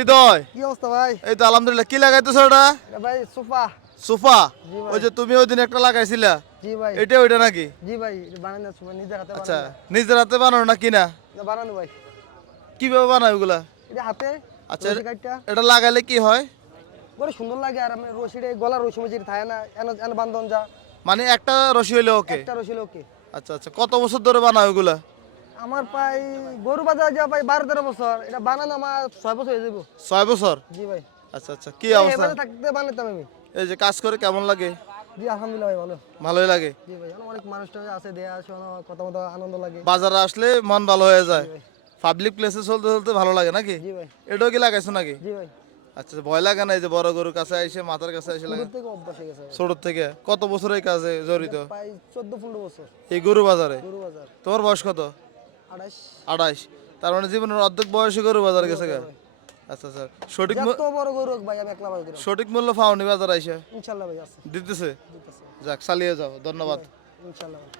হৃদয়, কি অবস্থা ভাই? এই তো আলহামদুলিল্লাহ। কি লাগাইতেছো ওটা? এটা ভাই সোফা। সোফা? জি ভাই। ওই যে তুমি ওই দিন একটা লাগাইছিলা, জি ভাই। এটা ওইটা নাকি? জি ভাই, এটা বানানো সোফা নিজের হাতে আচ্ছা, বানানো। নিজের হাতে বানানো না কিনা? না বানানো ভাই। কিভাবে বানাও ওগুলা? এটা হাতে আচ্ছা, রশি কাটটা এটা লাগাইলে কি হয়? বড় সুন্দর লাগে আর আমি রশিটা গলার রশি মজির থাকে না এন এন বান্ধন যা মানে একটা রশি হইলে ওকে? একটা রশি ওকে। আচ্ছা আচ্ছা, কত বছর ধরে বানাও ওগুলা? আমার প্রায় গরু বাজার যা ভাই 12-13 বছর, এটা বানানো আমার 6 বছর হয়ে যাবো। 6 বছর? জি ভাই। আচ্ছা আচ্ছা, কি এই অবস্থা? এবারে থাকতে বানাতাম আমি। এই যে কাজ করে কেমন লাগে? জি আলহামদুলিল্লাহ ভাই ভালো। ভালোই লাগে? জি ভাই, অনেক মানুষ আছে দেয়া শোনা কথা মতো আনন্দ লাগে। বাজারে আসলে মন ভালো হয়ে যায়, জি ভাই। পাবলিক প্লেসে চলতে চলতে ভালো লাগে নাকি? জি ভাই। এটাও কি লাগাইছো নাকি? জি ভাই। আচ্ছা, ভয় লাগে না এই যে বড় গরুর কাছে এসে মাথার কাছে এসে লাগে? শুরু থেকে অভ্যাস হয়ে গেছে ভাই। ছোট থেকে কত বছর এই কাজে জড়িত? প্রায় 14-15 বছর। এই গরু বাজারে? গরু বাজার। তোমার বয়স কত? 28। 28? তার মানে জীবনের অর্ধেক বয়সে গরু বাজার গেছে গা? আচ্ছা আচ্ছা, সঠিক যত বড় গরু হোক ভাই আমি একলা বাজ দিলাম। সঠিক মূল্য পাওনি বাজার আইসা? ইনশাআল্লাহ ভাই আছে। দিতেছে? দিতেছে। যাক, চালিয়ে যাও, ধন্যবাদ। ইনশাআল্লাহ ভাই।